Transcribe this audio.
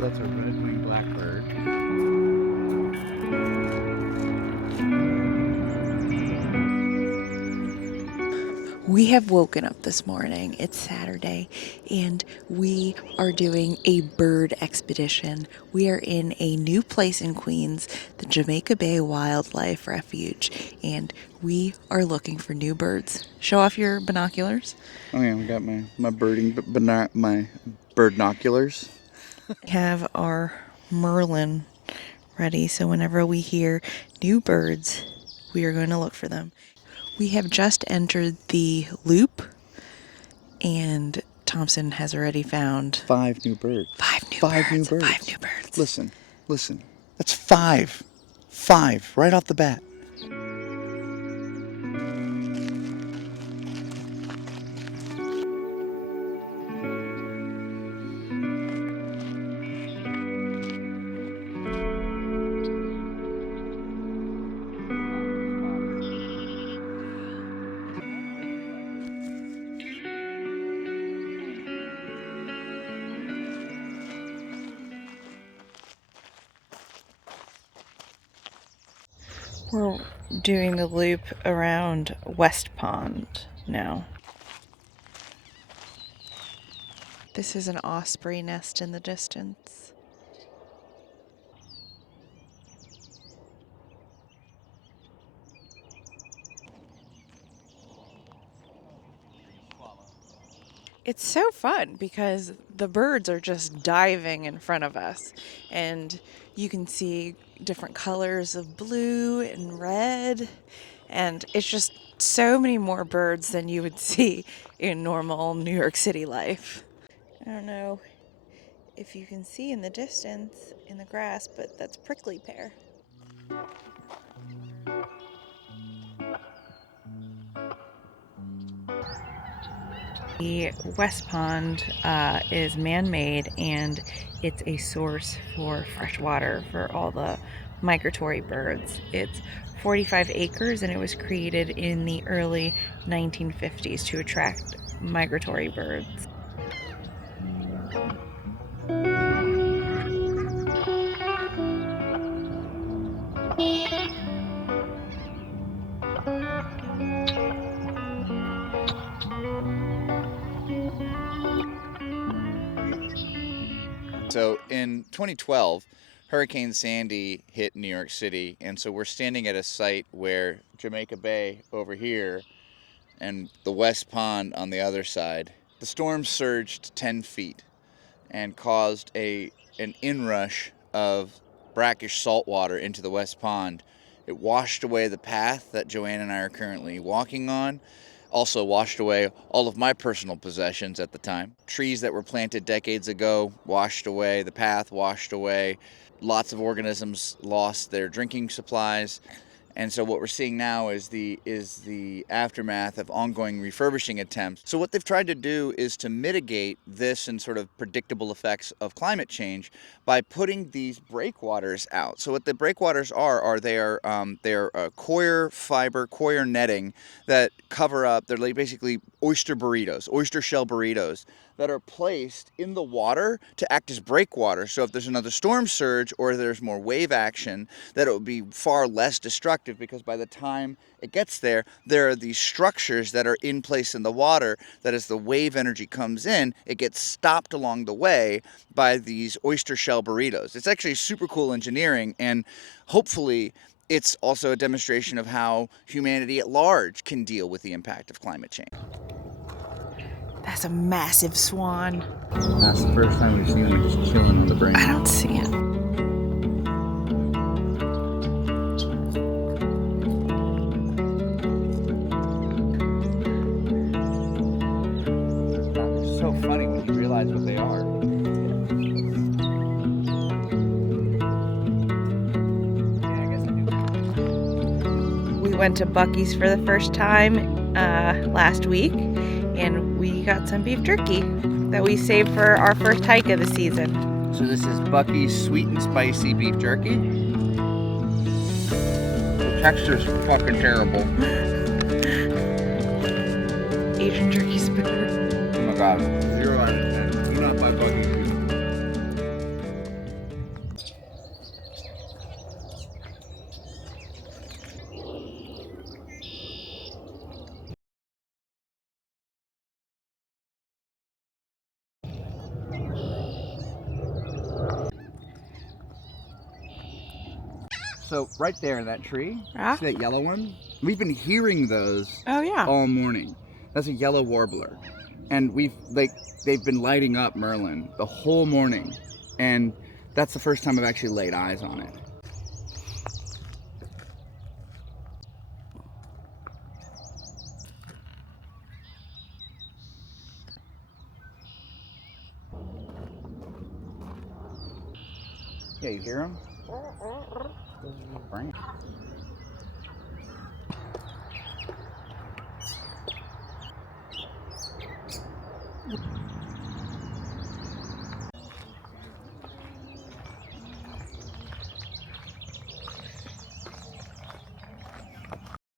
That's a red-winged blackbird. We have woken up this morning. It's Saturday, and we are doing a bird expedition. We are in a new place in Queens, the Jamaica Bay Wildlife Refuge, and we are looking for new birds. Show off your binoculars. Oh yeah, I got my my bird binoculars. We have our Merlin ready, so whenever we hear new birds, we are going to look for them. We have just entered the loop, and Thompson has already found 5 new birds. five new Five new birds. birds. Five new birds. Listen. That's 5. 5 right off the bat. We're doing the loop around West Pond now. This is an osprey nest in the distance. It's so fun because the birds are just diving in front of us, and you can see different colors of blue and red, and it's just so many more birds than you would see in normal New York City life. I don't know if you can see in the distance in the grass, but that's prickly pear. The West Pond is man-made, and it's a source for fresh water for all the migratory birds. It's 45 acres, and it was created in the early 1950s to attract migratory birds. So in 2012, Hurricane Sandy hit New York City, and so we're standing at a site where Jamaica Bay over here and the West Pond on the other side. The storm surged 10 feet and caused an inrush of brackish salt water into the West Pond. It washed away the path that Joanne and I are currently walking on. Also washed away all of my personal possessions at the time. Trees that were planted decades ago washed away, the path washed away. Lots of organisms lost their drinking supplies. And so what we're seeing now is the aftermath of ongoing refurbishing attempts. So what they've tried to do is to mitigate this and sort of predictable effects of climate change by putting these breakwaters out. So what the breakwaters are coir fiber, coir netting that cover up. They're like basically oyster burritos, oyster shell burritos that are placed in the water to act as breakwater. So if there's another storm surge or there's more wave action, that it would be far less destructive, because by the time it gets there, there are these structures that are in place in the water that as the wave energy comes in, it gets stopped along the way by these oyster shell burritos. It's actually super cool engineering, and hopefully it's also a demonstration of how humanity at large can deal with the impact of climate change. That's a massive swan. That's the first time we've seen him just chilling on the brain. I don't see it. It's so funny when you realize what they are. Yeah, I guess I do. We went to Buc-ee's for the first time last week, and we got some beef jerky that we saved for our first hike of the season. So this is Buc-ee's sweet and spicy beef jerky. The texture's fucking terrible. Asian jerky's better. Oh my god. 0 out of 10. Do not buy Buc-ee's. So right there in that tree, Yeah? see that yellow one? We've been hearing those Oh, yeah. all morning. That's a yellow warbler. And they've been lighting up Merlin the whole morning. And that's the first time I've actually laid eyes on it. Yeah, you hear him? Those are his brain.